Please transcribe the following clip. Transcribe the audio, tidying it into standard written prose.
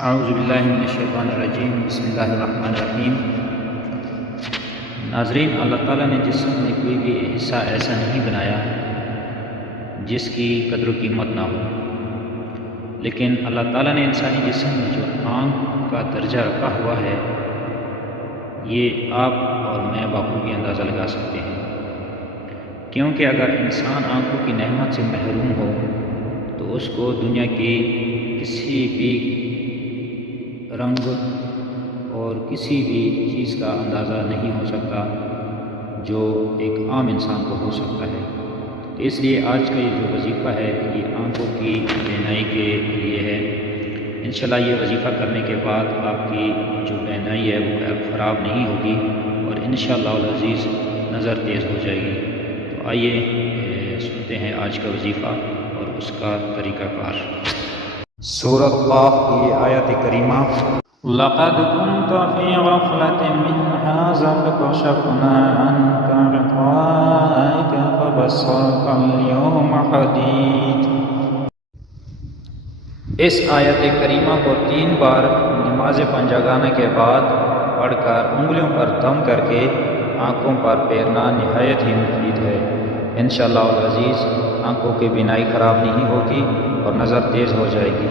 اعوذ باللہ من الشیطان الرجیم، بسم اللہ الرحمن الرحیم۔ ناظرین، اللہ تعالیٰ نے جسم میں کوئی بھی حصہ ایسا نہیں بنایا جس کی قدر و قیمت نہ ہو، لیکن اللہ تعالیٰ نے انسانی جسم میں جو آنکھ کا درجہ رکھا ہوا ہے، یہ آپ اور میں بخوبی اندازہ لگا سکتے ہیں، کیونکہ اگر انسان آنکھوں کی نعمت سے محروم ہو تو اس کو دنیا کی کسی بھی رنگ اور کسی بھی چیز کا اندازہ نہیں ہو سکتا جو ایک عام انسان کو ہو سکتا ہے۔ تو اس لیے آج کا یہ جو وظیفہ ہے یہ آنکھوں کی بینائی کے لیے ہے۔ انشاءاللہ یہ وظیفہ کرنے کے بعد آپ کی جو بینائی ہے وہ خراب نہیں ہوگی اور انشاءاللہ العزیز نظر تیز ہو جائے گی۔ تو آئیے سنتے ہیں آج کا وظیفہ اور اس کا طریقہ کار۔ سورۃ قاف کی آیت کریمہ: لقد كنت في غفلة من هذا فكشفنا عنك غطاءك فبصرك اليوم حديد۔ اس آیت کریمہ کو 3 بار نماز پنجگانہ کے بعد پڑھ کر انگلیوں پر دم کر کے آنکھوں پر پھیرنا نہایت ہی مفید ہے۔ انشاءاللہ العزیز آنکھوں کی بینائی خراب نہیں ہوگی اور نظر تیز ہو جائے گی۔